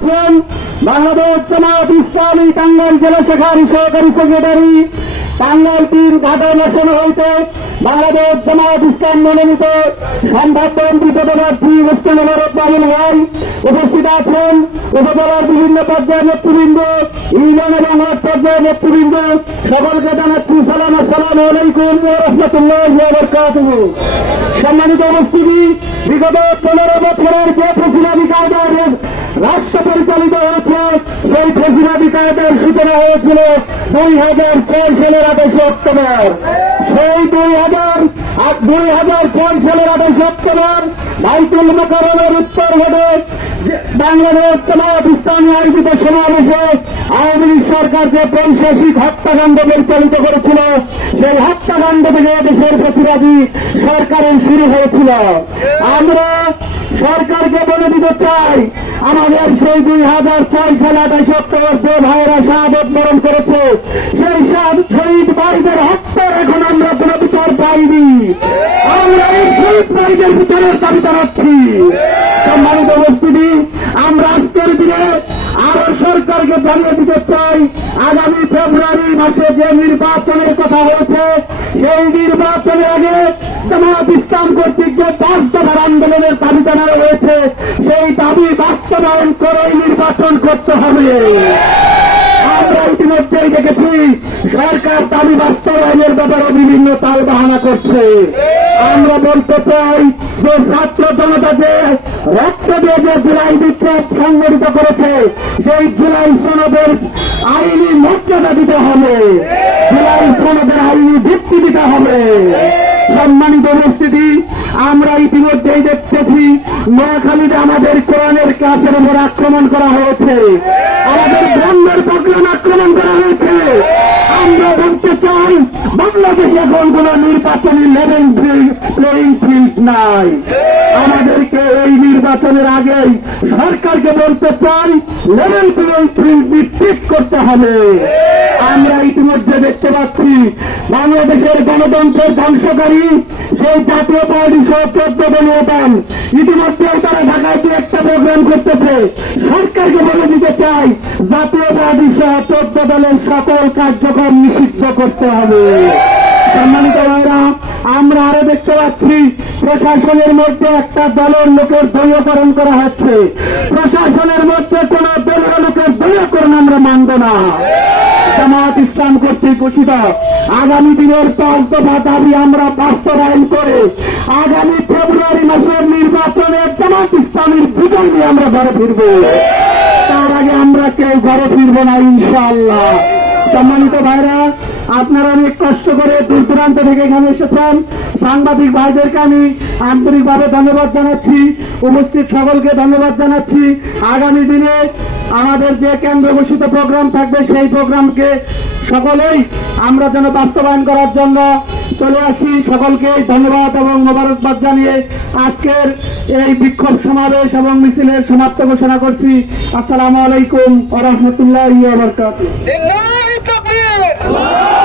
আছেন বাংলাদেশ জামাত ইসলামী টাঙ্গাইল জেলা শাখার সহকারী সেক্রেটারি। টাঙ্গাইল পীর ঘাটন আসন হইতে বাংলাদেশ জামাত ইসলাম মনোনীত সম্ভাব্য এমপি পদপ্রার্থী মুস্তনগর বাবুল ভাই উপস্থিত আছেন। উপজেলার বিভিন্ন পর্যায়ের নেতৃবৃন্দ, ইউনিয়ন এবং ওয়ার্ড পর্যায়ের নেতৃবৃন্দ, সকলকে জানাচ্ছি সালাম আসসালাম আলাইকুম রহমতুল্লাহ সম্মানিত উপস্থিতি, বিগত পনেরো বছরের যে হয়েছে সেই ফেসিলামি কায়দার সূচনা হয়েছিল দুই হাজার ছয় সালের আঠাশে অক্টোবর। সেই দুই হাজার দুই হাজার ছয় সালের আঠাশে অক্টোবর বাইতুল মোকারমের উত্তর ঘটে বাংলাদেশ জামাত ইসলামী আয়োজিত সমাবেশে আওয়ামী লীগ সরকার যে পৈশাসিক হত্যাকাণ্ড পরিচালিত করেছিল, সেই হত্যাকাণ্ড থেকে দেশের প্রতিবাদী সরকারের শুরু হয়েছিল। আমরা সরকারকে বলে দিতে চাই, আমাদের সেই দুই হাজার ছয় সালে আঠাশ অক্টোবর যে ভাইয়েরা শাহাদত বরণ করেছে, সেই শহীদ ভাইদের হত্যার এখন আমরা কোনো বিচার পাইনি। আমরা এই শহীদ ভাইদের বিচারের দাবি জানাচ্ছি সম্মানিত উপস্থিতি, আমরা আজকের দিনে আরও সরকারকে জানিয়ে দিতে চাই, আগামী ফেব্রুয়ারি মাসে যে নির্বাচনের কথা হয়েছে, সেই নির্বাচনের আগে জামাত ইসলাম কর্তৃক যে পাঁচ দফার আন্দোলনের দাবি জানানো হয়েছে, সেই দাবি বাস্তবায়ন করে নির্বাচন করতে হবে। আমরা ইতিমধ্যেই দেখেছি, সরকার দাবি বাস্তবায়নের ব্যাপারে বিভিন্ন তাল বাহানা করছে। আমরা বলতে চাই যে ছাত্র জনতা যে রক্ত দিয়ে যে জুলাই বিপ্লব সংগঠিত করেছে, সেই জুলাই সনদের আইনি মর্যাদা দিতে হবে। জুলাই সনদের আইনি ভিত্তি দিতে হবে। সম্মানিত উপস্থিতি আমরা ইতিমধ্যেই দেখতেছি নোয়াখালীতে আমাদের কোরআনের ক্লাসের উপর আক্রমণ করা হয়েছে আমাদের ব্রহ্মের প্রোগ্রাম আক্রমণ করা হয়েছে আমরা বলতে চাই বাংলাদেশে এখন কোন নির্বাচনী লেভেল প্লেইং ফিল্ড নাই। আমাদেরকে এই নির্বাচনের আগেই সরকারকে বলতে চাই, লেভেল প্লেইং ফিল্ড ঠিক করতে হবে। আমরা ইতিমধ্যে দেখতে পাচ্ছি, বাংলাদেশের গণতন্ত্রের ধ্বংসকারী সেই জাতীয় পার্টি সহ চোদ্দ দলীয়তান ইতিমধ্যে তারা ঢাকায় দু একটা প্রোগ্রাম করতেছে। সরকারকে বলে দিতে চাই, জাতীয় পার্টি সহ চোদ্দ দলের সকল কার্যক্রম নিষিদ্ধ করতে হবে। সম্মানিত ভাইরা আমরা আরও দেখতে পাচ্ছি, প্রশাসনের মধ্যে একটা দলের লোকের দলীয়করণ করা হচ্ছে। প্রশাসনের মধ্যে কোন দলীয় লোকের দলীয়করণ আমরা মানব না। জামাত ইসলাম কর্তৃক ঘোষিত, আগামী দিনের পাঁচ দফা দাবি আমরা বাস্তবায়ন করে আগামী ফেব্রুয়ারি মাসের নির্বাচনে জামাত ইসলামের বিজয় নিয়ে আমরা ঘরে ফিরব। তার আগে আমরা কেউ ঘরে ফিরব না, ইনশাআল্লাহ। সম্মানিত ভাইরা, আপনারা অনেক কষ্ট করে দূর দূরান্ত থেকে এখানে এসেছেন। সাংবাদিক ভাইদেরকে আমি আন্তরিকভাবে ধন্যবাদ জানাচ্ছি, উপস্থিত সকলকে ধন্যবাদ জানাচ্ছি। আগামী দিনে আমাদের যে কেন্দ্র ঘোষিত প্রোগ্রাম থাকবে, সেই প্রোগ্রামকে সকলেই আমরা যেন বাস্তবায়ন করার জন্য চলে আসি। সকলকে ধন্যবাদ এবং মোবারকবাদ জানিয়ে আজকের এই বিক্ষোভ সমাবেশ এবং মিছিলের সমাপ্ত ঘোষণা করছি। আসসালামু আলাইকুম বরকাত জিন্দাবাদ আল্লাহ